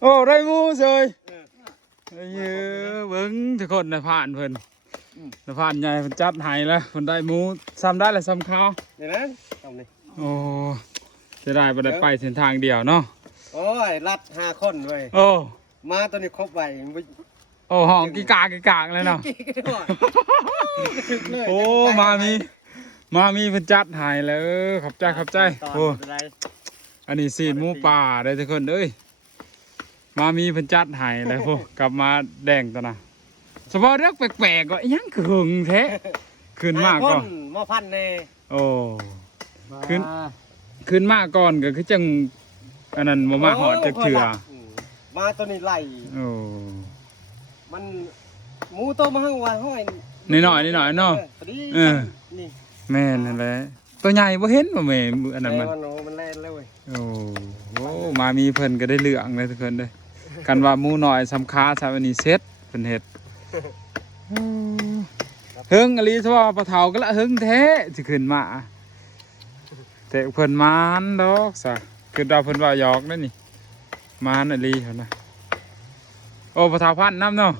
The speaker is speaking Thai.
โอ้ได้หมูเฉยเฮ้ยเบิ่งทุกคนได้ผ่านเพิ่นได้ผ่านใหญ่เพิ่นจัดให้แล้วเพิ่นได้หมูซ้ำได้แล้วซ้ำข้าว เดี๋ยวนะตรงนี้ โอ้จะได้บ่ได้ไปเส้นทางเดียวเนาะ โอ้ยรัด5คนเว้ย โอ้ มาตัวนี้ครบไว้ โอ้ห้องกิกากเลยเนาะ ถึกเลย โอ้มามีเพิ่นจัดให้แล้วขอบใจโอ้อันนี้ซีนหมูป่าได้ทุกคนเอ้ยมามีเพิ่นจัดให้แล้วพวกกลับมาแดงตัวน่ะสมอเรื่องแปลกๆก็ยังคือหึงแท้ขึ้นมากก่อน หม้อพันแน่ โอ้ขึ้นมากก่อนก็คือจังอันนั้นบ่มาหอดจักเถื่อ มาตัวนี้ไล่ โอ้ มันหมูโตมาห้างวันห้อย นิดหน่อยเนาะ เออ นี่ แม่นนั่นแหละตัวใหญ่บ่เห็นบ่แม่อันนั้นมัน มันแล่นเลยเว้ย โอ้โหมามีเพิ่นก็ได้เรื่องเลยทุกคนเด้อกันว่าหมูน้อยสำคาซะวันนี้เสร็จเพิ่นเฮ็ดเฮิงอลีซะว่าปะเฒ่าก็ละเฮิงแท้สิขึ้นมาแต่เพิ่นมานดอกซะคือดาวเพิ่นว่าหยอกนั่นนี่มานอลีเพิ่นน่ะโอ้ปะเฒ่าพันน้ำเนาะ